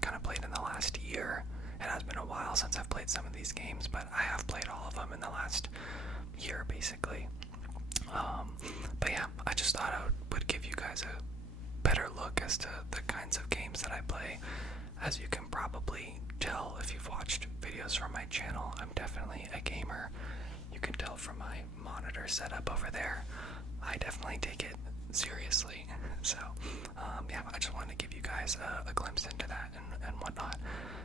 I've kind of played in the last year. It has been a while since I've played some of these games, but I have played all of them in the last year, basically. But yeah, I just thought I would give you guys a better look as to the kinds of games that I play. As you can probably tell if you've watched videos from my channel, I'm definitely a gamer. You can tell from my monitor setup over there. I definitely take it seriously. So, yeah, I just wanted to give you guys a glimpse into that and whatnot.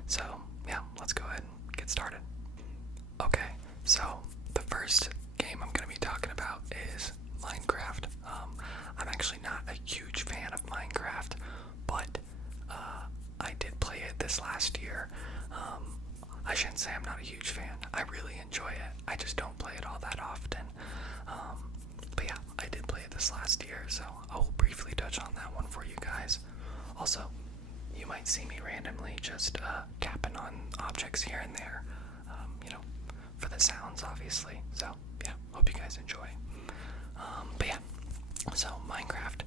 So, yeah, let's go ahead and get started. Okay, so the first game I'm going to be talking about is Minecraft. I'm actually not a huge fan of Minecraft, but I did play it this last year. I shouldn't say I'm not a huge fan. I really enjoy it. I just don't play it all that often. But yeah, I did play it this last year, so I'll briefly touch on that one for you guys. Also, you might see me randomly just tapping on objects here and there, for the sounds, obviously. So yeah, hope you guys enjoy. But yeah, so Minecraft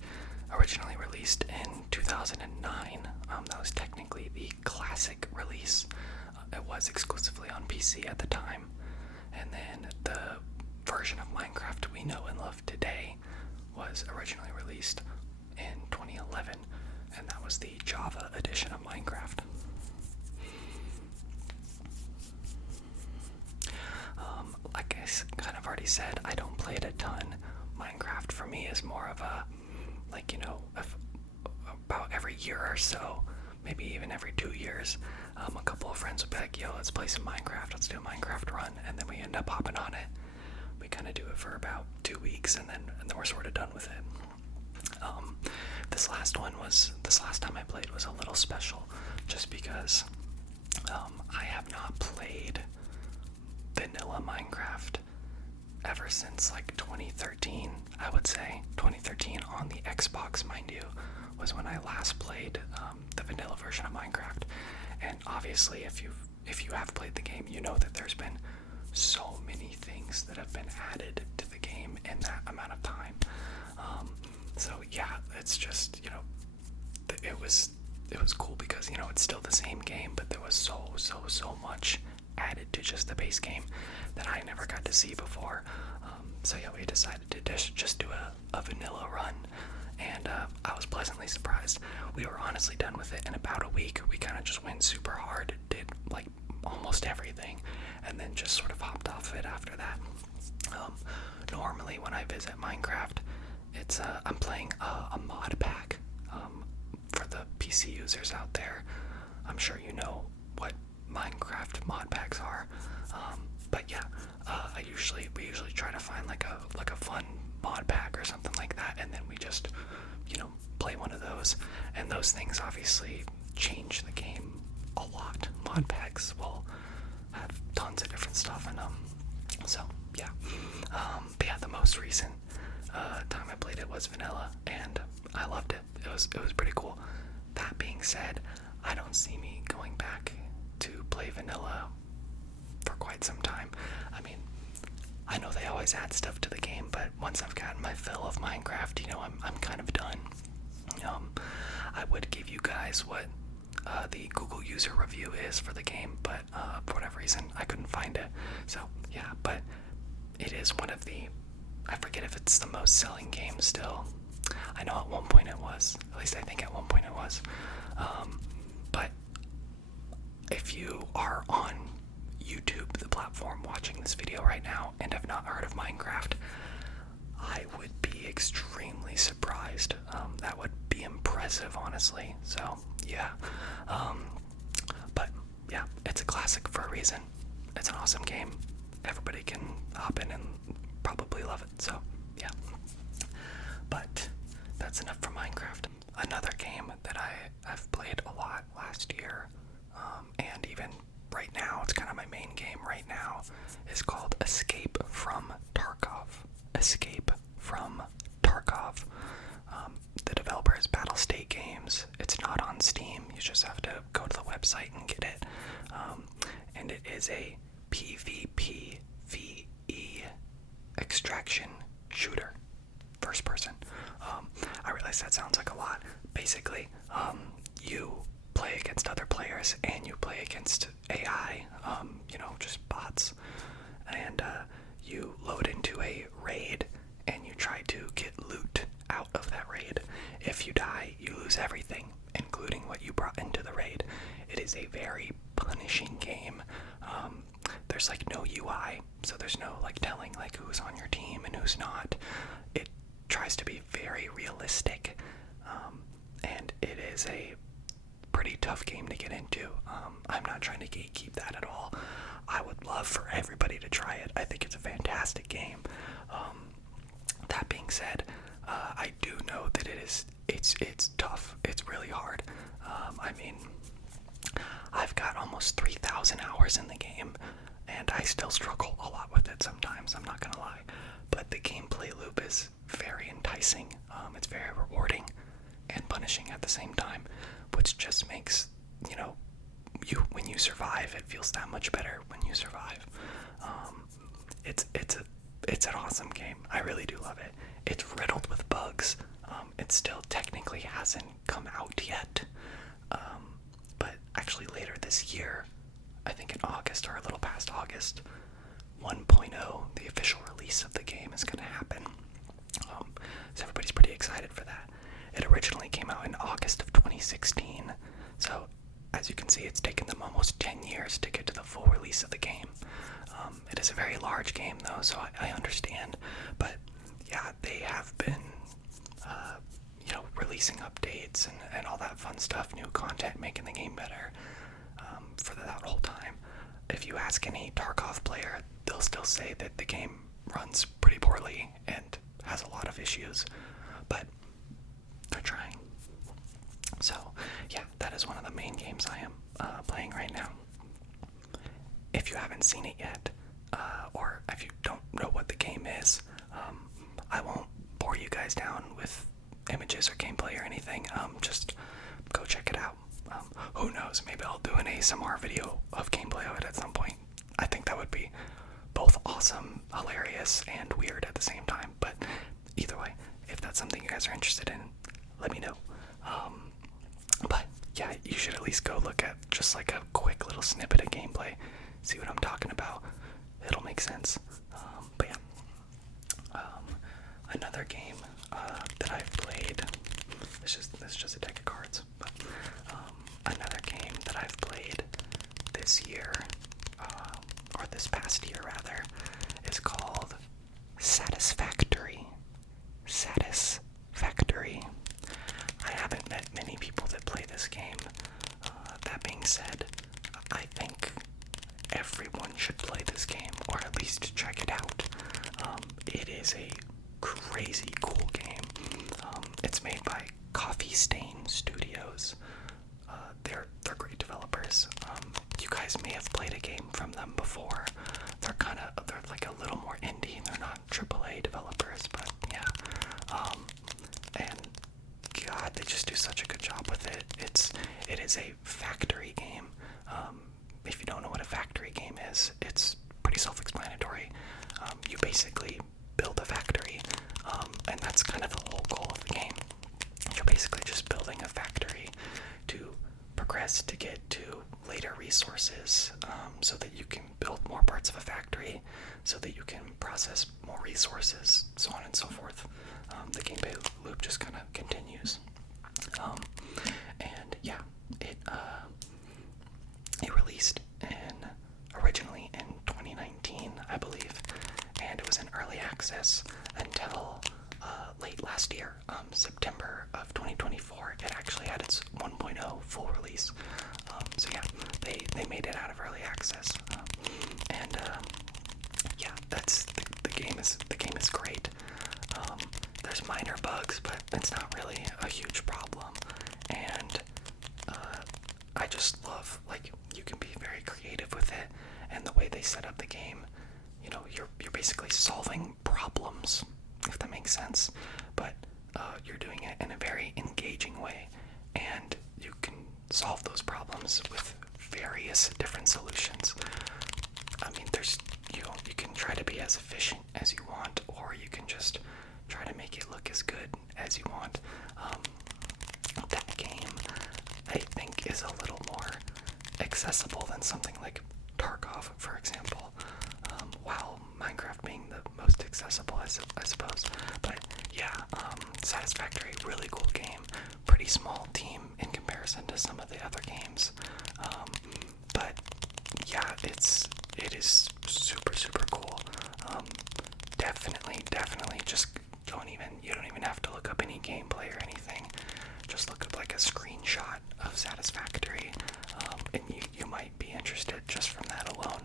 originally released in 2009. That was technically the classic release. It was exclusively on PC at the time. And then the version of Minecraft we know and love today was originally released in 2011, and that was the Java edition of Minecraft. Like I kind of already said, I don't play it a ton. Minecraft for me is more of a, about every year or so, maybe even every 2 years, a couple of friends will be like, yo, let's play some Minecraft, let's do a Minecraft run, and then we end up hopping on it. We kind of do it for about 2 weeks, and then we're sort of done with it. This last time I played was a little special, just because I have not played vanilla Minecraft ever since like 2013, I would say. 2013 on the Xbox, mind you, was when I last played the vanilla version of Minecraft. And obviously, if you have played the game, you know that there's been so many things that have been added to the game in that amount of time. So yeah, it's just, it was cool because, it's still the same game, but there was so much added to just the base game that I never got to see before. So yeah, we decided to just do a vanilla run, and I was pleasantly surprised. We were honestly done with it in about a week. We kind of just went super hard, did like almost everything, and then just sort of hopped off it after that. Normally when I visit Minecraft, it's I'm playing a mod pack. For the PC users out there, I'm sure you know what Minecraft mod packs are. But yeah, we usually try to find like a fun mod pack or something like that, and then we just play one of those. And those things obviously change the game a lot. Mod packs will have tons of different stuff in them. So yeah, but yeah, the most recent time I played it was vanilla, and I loved it. It was pretty cool. That being said, I don't see me going back to play vanilla for quite some time. I mean, I know they always add stuff to the game, but once I've gotten my fill of Minecraft, I'm kind of done. I would give you guys what the Google user review is for the game, but for whatever reason, I couldn't find it. So yeah, but it is one of the, I forget if it's the most selling game still. I know at one point it was. At least I think at one point it was. But if you are on YouTube, the platform, watching this video right now, and have not heard of Minecraft, I would be extremely surprised. That would be impressive, honestly. So, yeah. But, yeah, it's a classic for a reason. It's an awesome game. Everybody can hop in and probably love it. So, yeah. But that's enough for Minecraft. Another game that I've played a lot last year, and even right now, it's kind of my main game right now, is called Escape from Tarkov. Escape from Tarkov. The developer is Battle State Games. It's not on Steam. You just have to go to the website and get it. And it is a PvPvE extraction shooter. First person. I realize that sounds like a lot. Basically, you play against other players players and you play against AI, just bots, and you load into a raid and you try to get loot out of that raid. If you die, you lose everything, including what you brought into the raid. It is a very punishing game. There's like no UI, so there's no like telling like who's on your team and who's not. It tries to be very realistic, and it is a pretty tough game to get into. I'm not trying to gatekeep that at all. I would love for everybody to try it. I think it's a fantastic game. That being said, I do know that it's tough. It's really hard. I've got almost 3,000 hours in the game, and I still struggle a lot with it sometimes, I'm not gonna lie. But the gameplay loop is very enticing. It's very rewarding and punishing at the same time, which just makes, when you survive, it feels that much better when you survive. It's an awesome game. I really do love it. It's riddled with bugs. It still technically hasn't come out yet. But actually later this year, I think in August or a little past August, 1.0, the official release of the game, is going to happen. So everybody's pretty excited for that. It originally came out in August of 2016, so as you can see, it's taken them almost 10 years to get to the full release of the game. It is a very large game though, so I understand, but yeah, they have been releasing updates and all that fun stuff, new content, making the game better for that whole time. If you ask any Tarkov player, they'll still say that the game runs pretty poorly and has a lot of issues, but they're trying. So yeah, that is one of the main games I am playing right now. If you haven't seen it yet, or if you don't know what the game is, I won't bore you guys down with images or gameplay or anything. Just go check it out. Who knows, maybe I'll do an ASMR video of gameplay of it at some point. I think that would be both awesome, hilarious, and weird at the same time. But either way, if that's something you guys are interested in, let me know. But yeah, you should at least go look at just like a quick little snippet of gameplay, see what I'm talking about. It'll make sense. But yeah, another game that I've played. This is just a deck of cards. But another game that I've played this year, or this past year rather, is called Satisfactory. Satisfactory. I haven't met many people that play this game. That being said, I think everyone should play this game, or at least check it out. It is a crazy cool game. It's made by Coffee Stain Studios. They're great developers. You guys may have played a game from them before. They're like a little more indie. They're not AAA developers, but yeah. And God, they just do such a good job with it. It is a factory game. If you don't know what a factory game is, it's pretty self-explanatory. You basically build a factory, and that's kind of the whole goal of the game. You're basically just building a factory to progress to get to later resources, so that you can build more parts of a factory, so that you can process more resources, so on and so forth. The gameplay loop just kind of continues. And yeah, it released originally in 2019, I believe, and it was in early access until late last year, September of 2024. It actually had its 1.0 full release. So yeah, they made it out of early access, and yeah, that's the game is great. There's minor bugs, but it's not really a huge problem, and I just love, like, you can be very creative with it, and the way they set up the game, you're basically solving problems, if that makes sense, but you're doing it in a very engaging way, and you can solve those problems with various different solutions. I mean, you can try to be as efficient as you want, or you can just try to make it look as good as you want. That game, I think, is a little more accessible than something like Tarkov, for example. While Minecraft being the most accessible, I suppose. But yeah, Satisfactory, really cool game. Pretty small team in comparison to some of the other games. But yeah, it is super, super cool. Definitely just you don't even have to look up any gameplay or anything. Just look up like a screenshot of Satisfactory, and you might be interested just from that alone.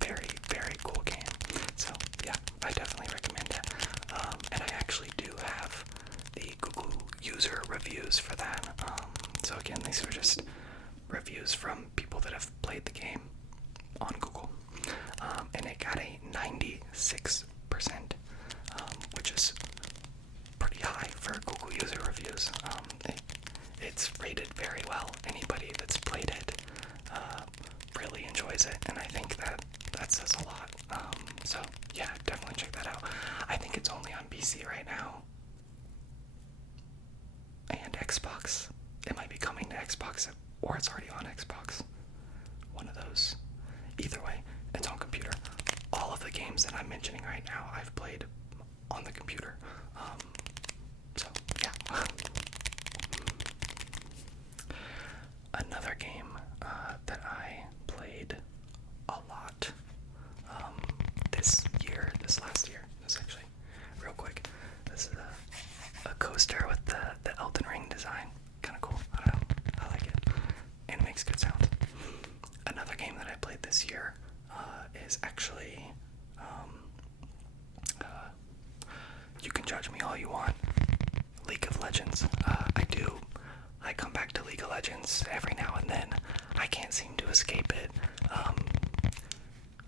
Very, very cool game. So yeah, I definitely recommend it. And I actually do have the Google user reviews for that. So again, these are just reviews from people that have played the game on Google. And it got a 96%, which is pretty high for Google user reviews. It's rated very well. Anybody that's played it really enjoys it, and I think that says a lot. So yeah, definitely check that out. I think it's only on PC right now, and Xbox. It might be coming to Xbox, or it's already on Xbox. One of those. Either way, it's on computer. All of the games that I'm mentioning right now, I've played on the computer. So yeah. Another game that I played a lot this last year. This actually, real quick. This is a coaster with the Elden Ring design. Kind of cool. I don't know. I like it. And it makes good sounds. Another game that I played this year is actually, you can judge me all you want, League of Legends. I come back to League of Legends every now and then. I can't seem to escape it.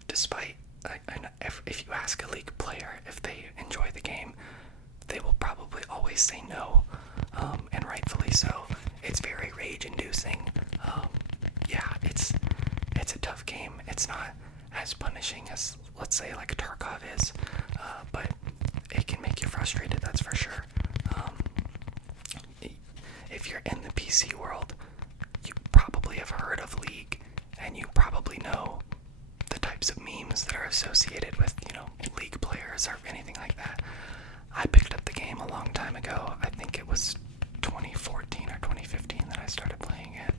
Despite, if you ask a League player if they enjoy the game, they will probably always say no, and rightfully so. It's very rage-inducing. Yeah, it's a tough game. It's not as punishing as, let's say, like Tarkov is, but it can make you frustrated, that's for sure. If you're in the PC world, you probably have heard of League, and you probably know the types of memes that are associated with, League players or anything like that. I picked up the game a long time ago. I think it was 2014 or 2015 that I started playing it.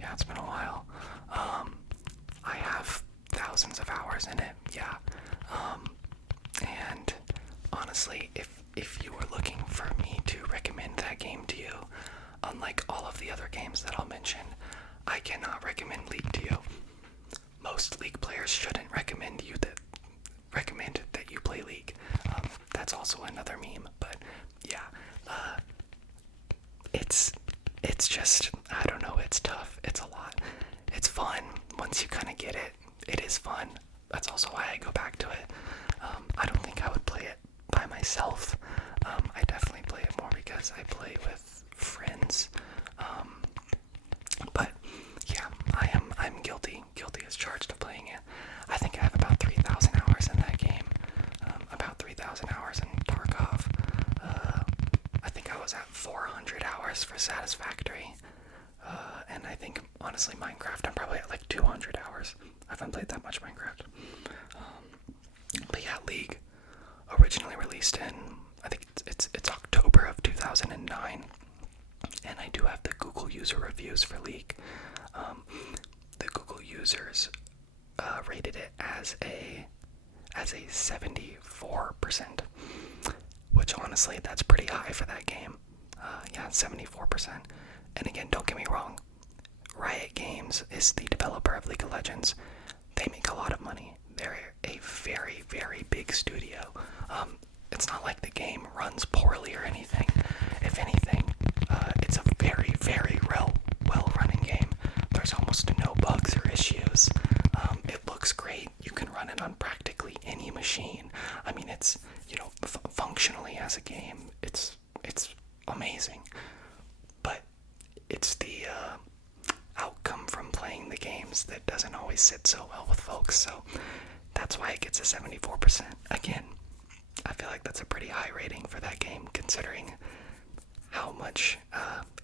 Yeah, it's been a while. I have thousands of hours in it, yeah. And honestly, if you were looking for me to recommend that game to you, unlike all of the other games that I'll mention, I cannot recommend League to you. Most League players shouldn't recommend that you play League. That's also another meme, but yeah, it's just, I don't know, it's tough. It's a lot. It's fun. Once you kind of get it, it is fun. That's also why I go back to it. I don't think I would play it by myself. I definitely play it more because I play with friends. But yeah, I'm guilty as charged of playing it. I think I have about 3,000 hours in that game. About 3,000 hours in Tarkov. I think I was at 400 hours for Satisfactory. And I think, honestly, Minecraft, I'm probably at like 200 hours. I haven't played that much Minecraft. But yeah, League, originally released in, I think it's October of 2009. And I do have the Google user reviews for League. The Google users rated it as a 74%, which honestly, that's pretty high for that game. Yeah, 74%. And again, don't get me wrong, Riot Games is the developer of League of Legends. They make a lot of money. They're a very, very big studio. It's not like the game runs poorly or anything. If anything, it's a very, very well-running game. There's almost no bugs or issues. It looks great. You can run it on practically any machine. I mean, it's, functionally as a game, it's amazing. But it's the outcome from playing the games that doesn't always sit so well with folks, so that's why it gets a 74%. Again, I feel like that's a pretty high rating for that game, considering how much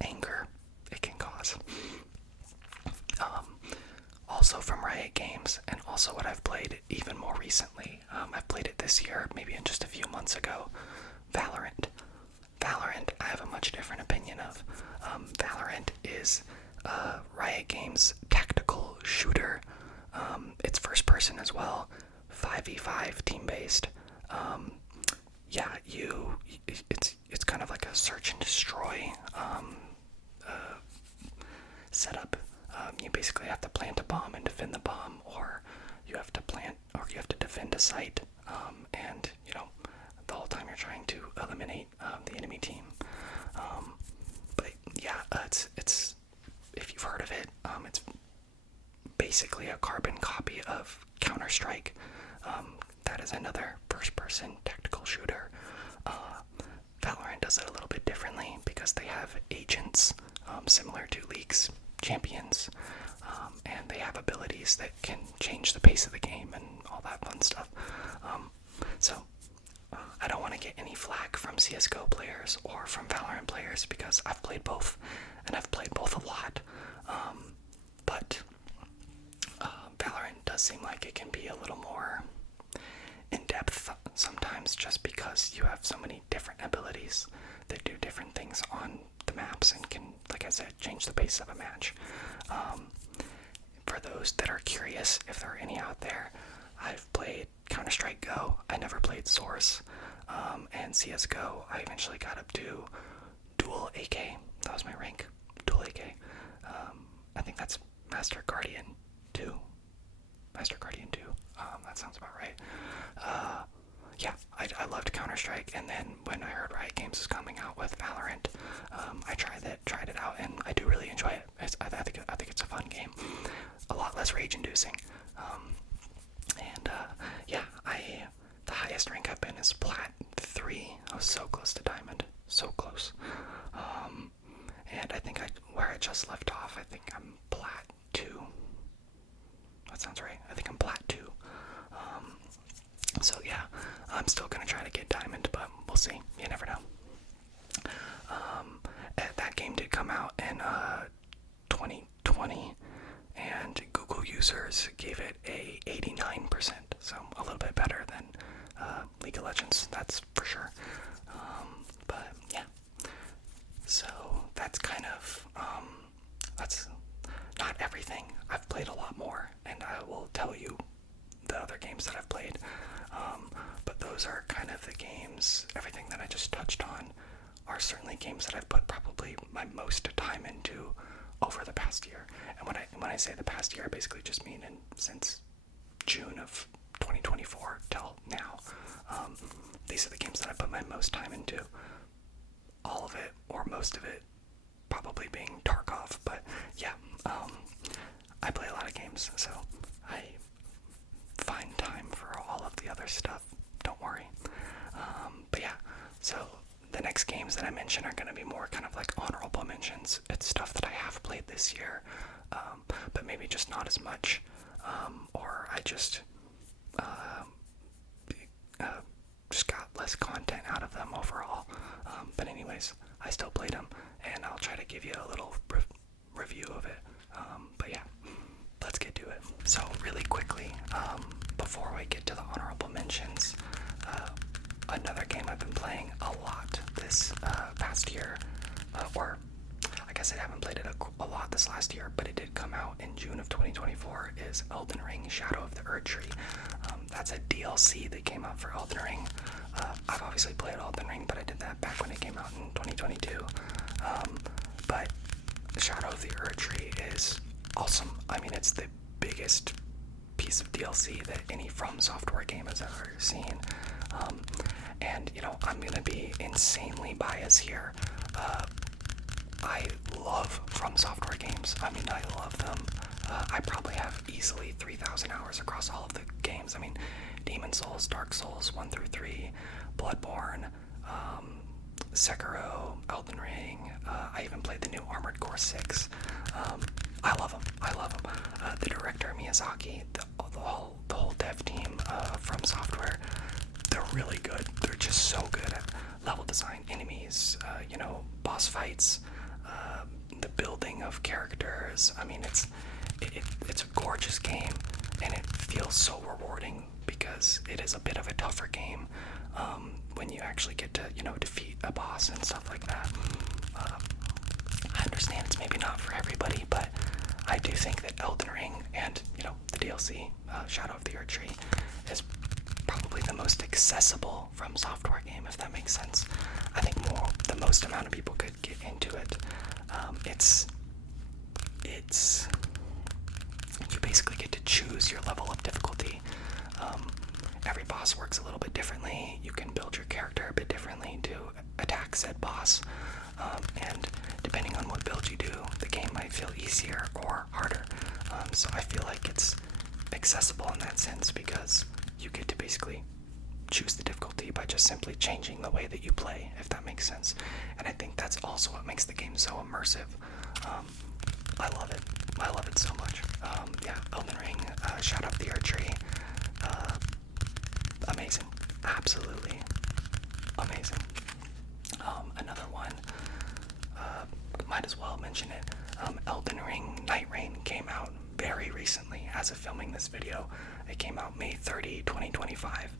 anger it can cause. also from Riot Games, and also what I've played even more recently. I've played it this year, maybe in just a few months ago. Valorant. Valorant, I have a much different opinion of. Valorant is Riot Games' tactical shooter. It's first person as well, 5v5 team based. Yeah, it's kind of like a search and destroy setup. You basically have to plant a bomb and defend the bomb, or you have to defend a site, and the whole time you're trying to eliminate the enemy team. But yeah, it's if you've heard of it, it's basically a carbon copy of Counter-Strike. That is another first-person tactical shooter. Valorant does it a little bit differently because they have agents similar to League's champions, and they have abilities that can change the pace of the game and all that fun stuff. So I don't want to get any flack from CSGO players or from Valorant players because I've played both, and I've played both a lot. But Valorant does seem like it can be a little more in-depth sometimes, just because you have so many different abilities that do different things on the maps and can, like I said, change the pace of a match. For those that are curious, if there are any out there, I've played Counter-Strike Go. I never played Source. And CSGO, I eventually got up to Dual AK. That was my rank. Dual AK. I think that's Master Guardian 2. Master Guardian 2. That sounds about right. Yeah, I loved Counter-Strike, and then when I heard Riot Games was coming out with Valorant, I tried it out, and I do really enjoy it. I think it's a fun game. A lot less rage-inducing. Yeah, the highest rank I've been is Plat 3. I was so close to Diamond. So close. And I think where I just left off, I think I'm Plat 2. That sounds right. I think I'm Plat 2. So yeah, I'm still gonna try to get Diamond, but we'll see. You never know. That game did come out in 2020, and Google users gave it a 89%, so a little bit better than League of Legends, that's for sure. But yeah, so that's kind of that's not everything. I've played a lot more, and I will tell you the other games that I've played. But those are kind of the games. Everything that I just touched on are certainly games that I've put probably my most time into over the past year. And when I say the past year, I basically just mean since June of 2024 till now. These are the games that I put my most time into. All of it, or most of it, probably being Tarkov. But yeah, I play a lot of games, so I find time for all of the other stuff. Don't worry. But yeah, so the next games that I mention are going to be more kind of like honorable mentions. It's stuff that I have played this year, but maybe just not as much, or I just got less content out of them overall. But anyways, I still played them, and I'll try to give you a little review of it. But yeah, let's get to it. So really quickly, before I get to the honorable mentions, another game I've been playing a lot this past year, or I guess I haven't played it a lot this last year, but it did come out in June of 2024, is Elden Ring Shadow of the Erdtree. That's a DLC that came out for Elden Ring. I've obviously played Elden Ring, but I did that back when it came out in 2022. But Shadow of the Erdtree is awesome. I mean, it's the biggest piece of DLC that any From Software game has ever seen. And, I'm going to be insanely biased here. I love From Software games. I mean, I love them. I probably have easily 3,000 hours across all of the games. I mean, Demon Souls, Dark Souls 1 through 3, Bloodborne, Sekiro, Elden Ring. I even played the new Armored Core 6. I love them. The director, Miyazaki, the whole dev team From Software, they're really good. They're just so good at level design, enemies, boss fights, the building of characters. I mean, it's a gorgeous game, and it feels so rewarding because it is a bit of a tougher game when you actually get to, defeat a boss and stuff like that. I understand it's maybe not for everybody, but I do think that Elden Ring and, the DLC, Shadow of the Erdtree, is probably the most accessible From Software game, if that makes sense. I think the most amount of people could get into it. You basically get to choose your level of difficulty. Every boss works a little bit differently. You can build your character a bit differently to attack said boss. And depending on what build you do, the game might feel easier or harder. So I feel like it's accessible in that sense because you get to basically choose the difficulty by just simply changing the way that you play, if that makes sense. And I think that's also what makes the game so immersive. I love it. I love it so much. Elden Ring, Shadow of the Erdtree, amazing. Absolutely amazing. Another one, might as well mention it. Elden Ring Nightreign came out very recently as of filming this video. It came out May 30, 2025.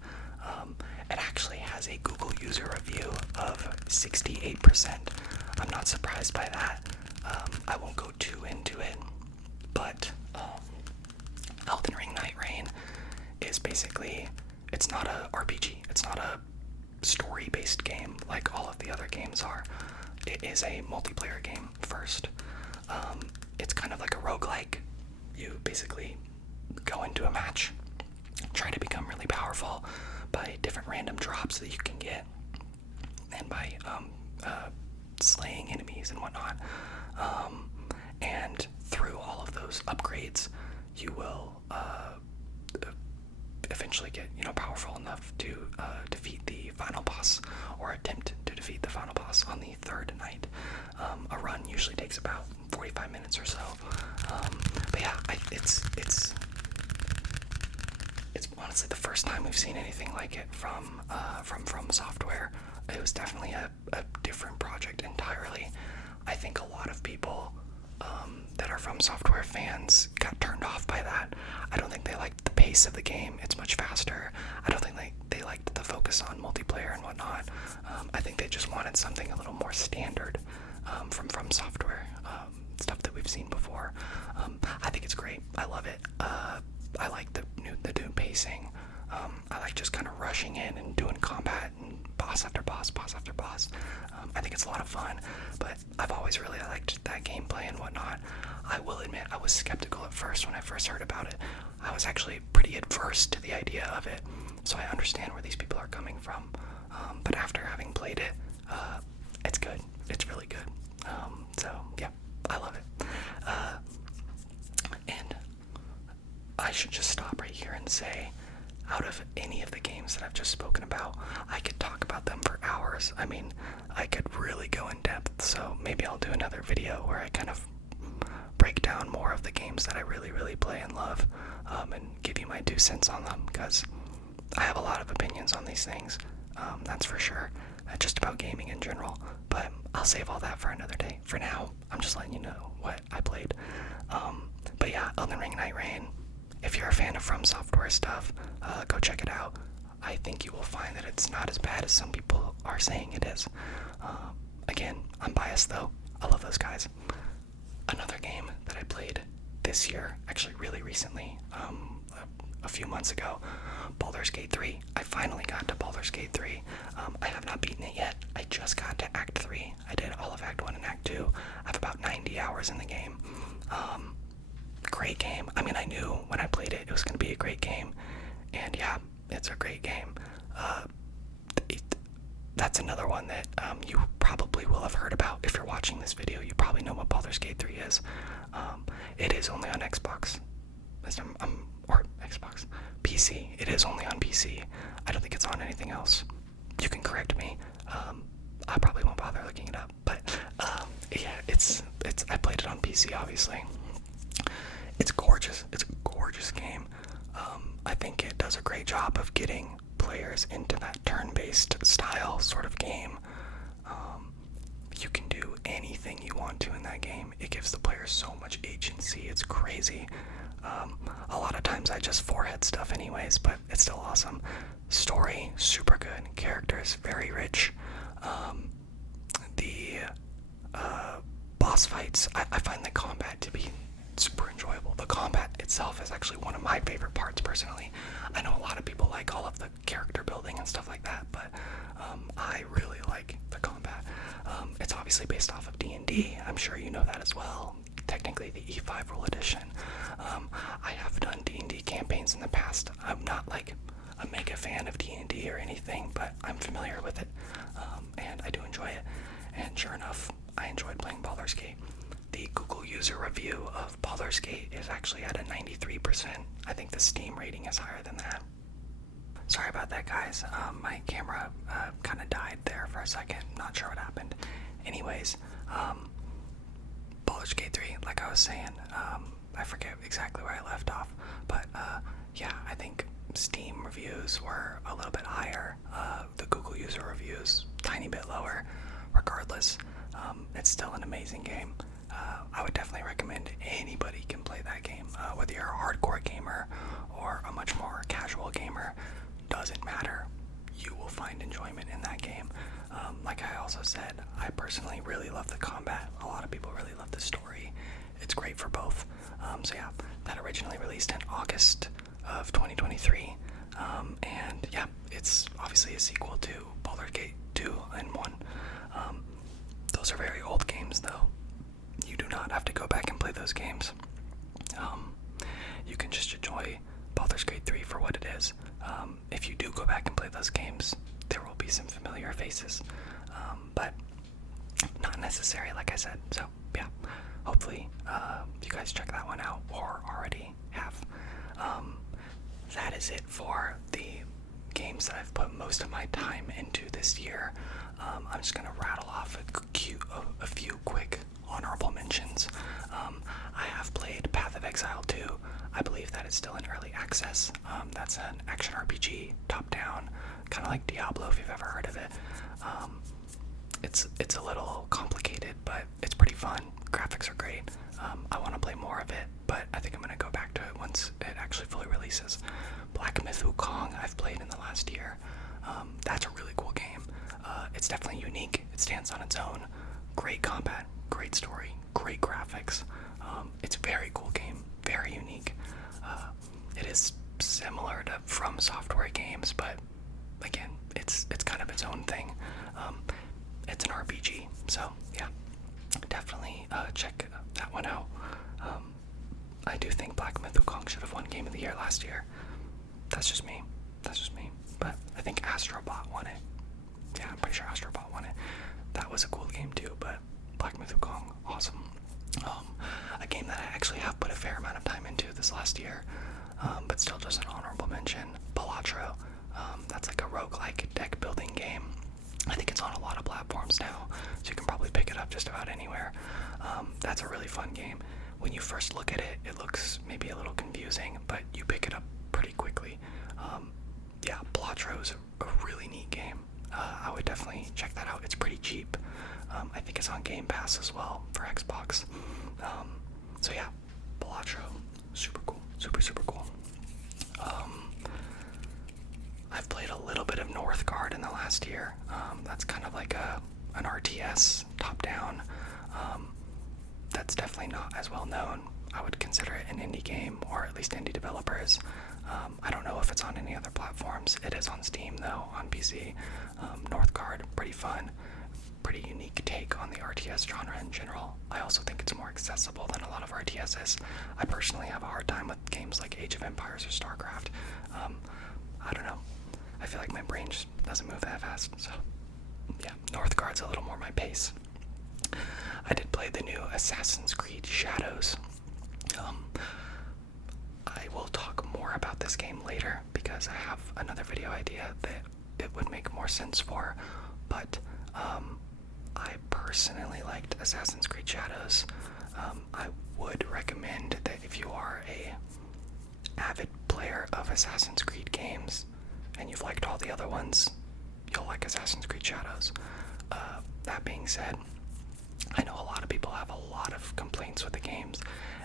It actually has a Google user review of 68%. I'm not surprised by that. I won't go too into it, but Elden Ring Nightreign is basically, it's not a RPG. It's not a story-based game like all of the other games are. It is a multiplayer game first. It's kind of like a roguelike. You basically go into a match, try to become really powerful by different random drops that you can get, and by slaying enemies and whatnot. And through all of those upgrades, you will eventually get, powerful enough to defeat the final boss, or attempt to defeat the final boss on the third night. A run usually takes about 45 minutes or so. But yeah, it's honestly the first time we've seen anything like it from Software. It was definitely a different project entirely. I think a lot of people that are From Software fans got turned off by that. I don't think they liked the pace of the game. It's much faster. I don't think they liked the focus on multiplayer and whatnot. I think they just wanted something a little more standard from Software, stuff that we've seen before. I think it's great. I love it. I like the new pacing. I like just kind of rushing in and doing combat and boss after boss after boss. I think it's a lot of fun, but I've always really liked that gameplay and whatnot. I will admit I was skeptical at first when I first heard about it. I was actually pretty adverse to the idea of it, so I understand where these people are coming from. But after having played it, it's good. It's really good. So yeah, I love it. And I should just stop right here and say, out of any of the games that I've just spoken about, I could talk about them for hours. I mean, I could really go in depth, so maybe I'll do another video where I kind of break down more of the games that I really, really play and love, and give you my 2 cents on them, because I have a lot of opinions on these things, that's for sure, just about gaming in general, but I'll save all that for another day. For now, I'm just letting you know what I played. But yeah, Elden Ring Nightreign, if you're a fan of From Software stuff, go check it out. I think you will find that it's not as bad as some people are saying it is. Again, I'm biased though. I love those guys. Another game that I played this year, actually really recently, a few months ago, Baldurs Gate 3. I finally got to Baldurs Gate 3. I have not beaten it yet. I just got to Act 3. I did all of Act 1 and Act 2. I have about 90 hours in the game. Great game. I mean, I knew when I played it was going to be a great game. And yeah, it's a great game. That's another one that you probably will have heard about. If you're watching this video, you probably know what Baldur's Gate 3 is. It is only on Xbox. Or Xbox. PC. It is only on PC. I don't think it's on anything else. You can correct me. I probably won't bother looking it up. But yeah, it's I played it on PC, obviously. It's gorgeous. It's a gorgeous game. I think it does a great job of getting players into that turn-based style sort of game. You can do anything anything you want to in that game. It gives the player so much agency, it's crazy. A lot of times I just forehead stuff anyways, but it's still awesome. Story, super good. Characters, very rich. The boss fights, I find the combat to be super enjoyable. The combat itself is actually one of my favorite parts personally. I know a lot of people like all of the character building and stuff like that, but I really like the combat. It's obviously based off of D&D. I'm sure you know that as well. Technically the E5 rule edition. I have done D&D campaigns in the past. I'm not like a mega fan of D&D or anything, but I'm familiar with it, and I do enjoy it. And sure enough, I enjoyed playing Baldurs Gate. The Google user review of Baldurs Gate is actually at a 93%. I think the Steam rating is higher than that. Sorry about that, guys. My camera kind of died there for a second. Not sure what happened. Anyways, Baldurs Gate 3, like I was saying, I forget exactly where I left off, but yeah, I think Steam reviews were a little bit higher. The Google user reviews, tiny bit lower. Regardless, it's still an amazing game. I would definitely recommend anybody can play that game, whether you're a hardcore gamer or a much more casual gamer. Doesn't matter. You will find enjoyment in that game. Like I also said, I personally really love the combat. A lot of people really love the story. It's great for both. So yeah, that originally released in August of 2023. And yeah, it's obviously a sequel to Baldur's Gate 2 and 1. Those are very old games though. You do not have to go back and play those games. You can just enjoy Baldur's Gate 3 for what it is. If you do go back and play those games, there will be some familiar faces, but not necessary, like I said. So yeah, hopefully you guys check that one out or already have. That is it for the games that I've put most of my time into this year. I'm just gonna rattle off a few quick honorable mentions. I have played Path of Exile 2. I believe that is still in early access. That's an action RPG, top-down, kind of like Diablo if you've ever heard of it. It's a little complicated, but it's pretty fun. Graphics are great. I want to play more of it, but I think I'm going to go back to it once it actually fully releases. Black Myth Wukong I've played in the last year. That's a really cool game. It's definitely unique. It stands on its own. Great combat, great story, great graphics. It's a very cool game, very unique. It is similar to From Software games, but again, it's kind of its own thing. It's an RPG, so yeah, definitely check that one out. I do think Black Myth Wukong should have won Game of the Year last year. That's just me. But I think Astrobot won it. Yeah, I'm pretty sure Astrobot won it. That was a cool game too, but Black Myth Wukong, awesome. A game that I actually have put a fair amount of time into this last year, but still just an honorable mention, Balatro. That's like a roguelike deck building game. I think it's on a lot of platforms now, so you can probably pick it up just about anywhere. That's a really fun game. When you first look at it, it looks maybe a little confusing, but you pick it up pretty quickly. Yeah, Balatro is a really neat game. I would definitely check that out. It's pretty cheap. I think it's on Game Pass as well for Xbox. So yeah, Balatro, super cool, super cool. I've played a little bit of Northgard in the last year. That's kind of like an RTS top-down. That's definitely not as well known. I would consider it an indie game, or at least indie developers. I don't know if it's on any other platforms. It is on Steam though, on PC. Northgard, pretty fun. Pretty unique take on the RTS genre in general. I also think it's more accessible than a lot of RTSs. I personally have a hard time with games like Age of Empires or StarCraft. I don't know. I feel like my brain just doesn't move that fast. So yeah, Northgard's a little more my pace. I did play the new Assassin's Creed Shadows. I will talk more about this game later because I have another video idea that it would make more sense for, but I personally liked Assassin's Creed Shadows. I would recommend that if you are a avid player of Assassin's Creed games and you've liked all the other ones, you'll like Assassin's Creed Shadows. That being said, I know a lot of people have a lot of complaints with the games,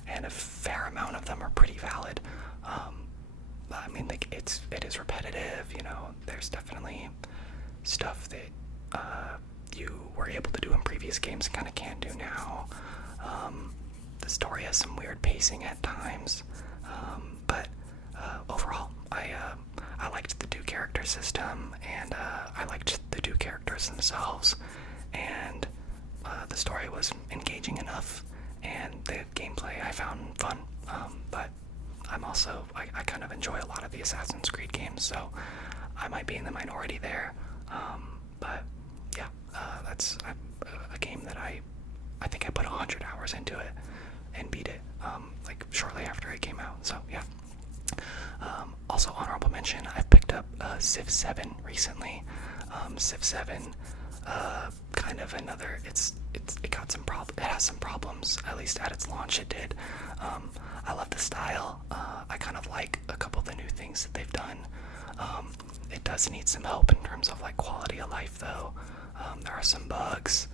and a fair amount of them are pretty valid. I mean, like, it is repetitive, you know. There's definitely stuff that you were able to do in previous games and kind of can't do now. The story has some weird pacing at times, but overall, I liked the two character system, and I liked the two characters themselves, and the story was engaging enough, and the gameplay I found fun. But I'm also, I kind of enjoy a lot of the Assassin's Creed games, so I might be in the minority there. But yeah, that's a game that I think I put 100 hours into it and beat it, like shortly after it came out. So yeah. Also honorable mention, I've picked up Civ 7 recently. Civ 7, kind of another. It has some problems. At least at its launch, it did. I love the style. I kind of like a couple of the new things that they've done. It does need some help in terms of like quality of life, though. There are some bugs.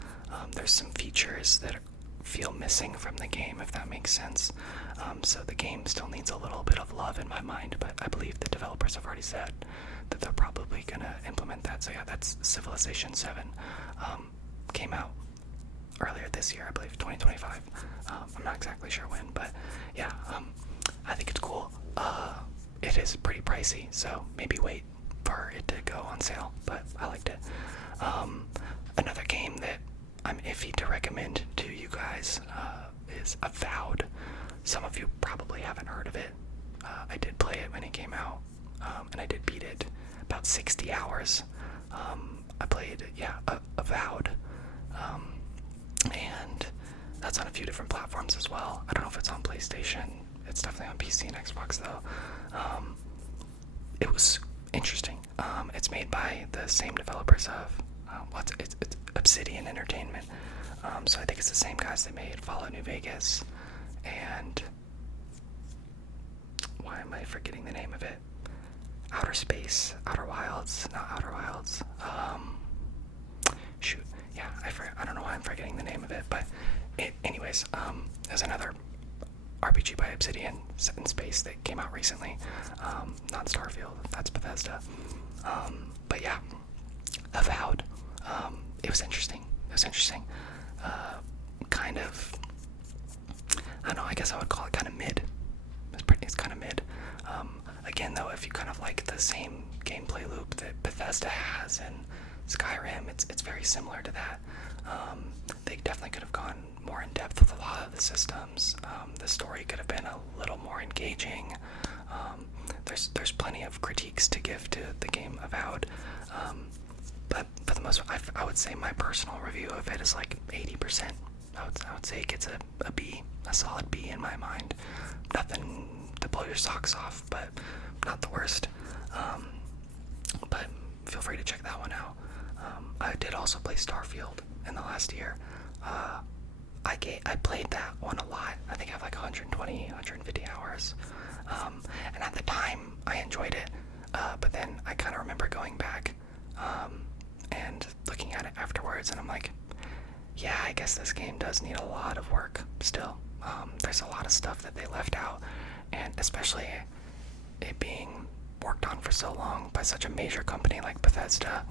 There's some features that feel missing from the game, if that makes sense. So the game still needs a little bit of love in my mind, but I believe the developers have already said that they're probably gonna implement that. So yeah, that's Civilization 7. Came out earlier this year, I believe 2025. I'm not exactly sure when, but yeah, I think it's cool. It is pretty pricey, so maybe wait for it to go on sale, but I liked it. Another game that I'm iffy to recommend to you guys is Avowed. Some of you probably haven't heard of it. I did play it when it came out, and I did beat it about 60 hours. I played, Avowed, and that's on a few different platforms as well. I don't know if it's on PlayStation. It's definitely on PC and Xbox, though. It was interesting. It's made by the same developers of it's Obsidian Entertainment. So I think it's the same guys that made Fallout New Vegas, and why am I forgetting the name of it? Outer Wilds, not Outer Wilds. Shoot, yeah, I don't know why I'm forgetting the name of it, but anyways, there's another RPG by Obsidian set in space that came out recently. Not Starfield, that's Bethesda. But yeah, Avowed. It was interesting. Kind of, I don't know, I guess I would call it kind of mid. It's kind of mid. Again, though, if you kind of like the same gameplay loop that Bethesda has in Skyrim, it's very similar to that. They definitely could have gone more in depth with a lot of the systems. The story could have been a little more engaging. There's plenty of critiques to give to the game Avowed. But for the most part, I would say my personal review of it is like 80%. I would say it gets a B, a solid B in my mind. Nothing to blow your socks off, but not the worst. But feel free to check that one out. I did also play Starfield in the last year. I played that one a lot. I think I have like 120, 150 hours. And at the time, I enjoyed it. But then I kind of remember going back and looking at it afterwards, and I'm like, yeah, I guess this game does need a lot of work still. There's a lot of stuff that they left out, and especially it being worked on for so long by such a major company like Bethesda,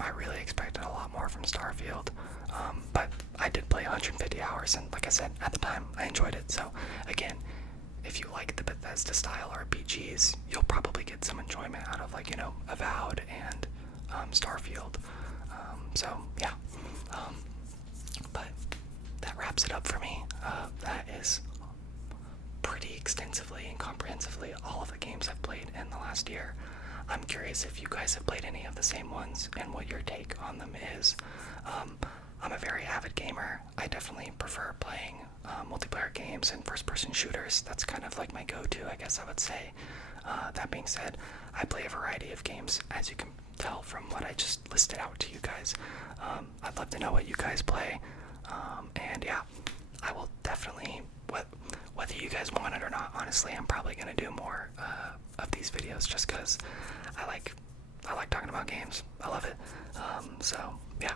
I really expected a lot more from Starfield. But I did play 150 hours, and like I said, at the time, I enjoyed it. So again, if you like the Bethesda style RPGs, you'll probably get some enjoyment out of, like, you know, Avowed and Starfield. So yeah, but that wraps it up for me. That is pretty extensively and comprehensively all of the games I've played in the last year. I'm curious if you guys have played any of the same ones and what your take on them is. I'm a very avid gamer. I definitely prefer playing multiplayer games and first-person shooters. That's kind of like my go-to, I guess I would say. That being said, I play a variety of games, as you can tell from what I just listed out to you guys. I'd love to know what you guys play. And yeah, I will definitely, whether you guys want it or not, honestly, I'm probably going to do more of these videos just because I like talking about games. I love it. So yeah,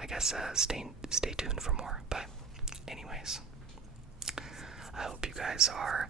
I guess stay tuned for more. But anyways, I hope you guys are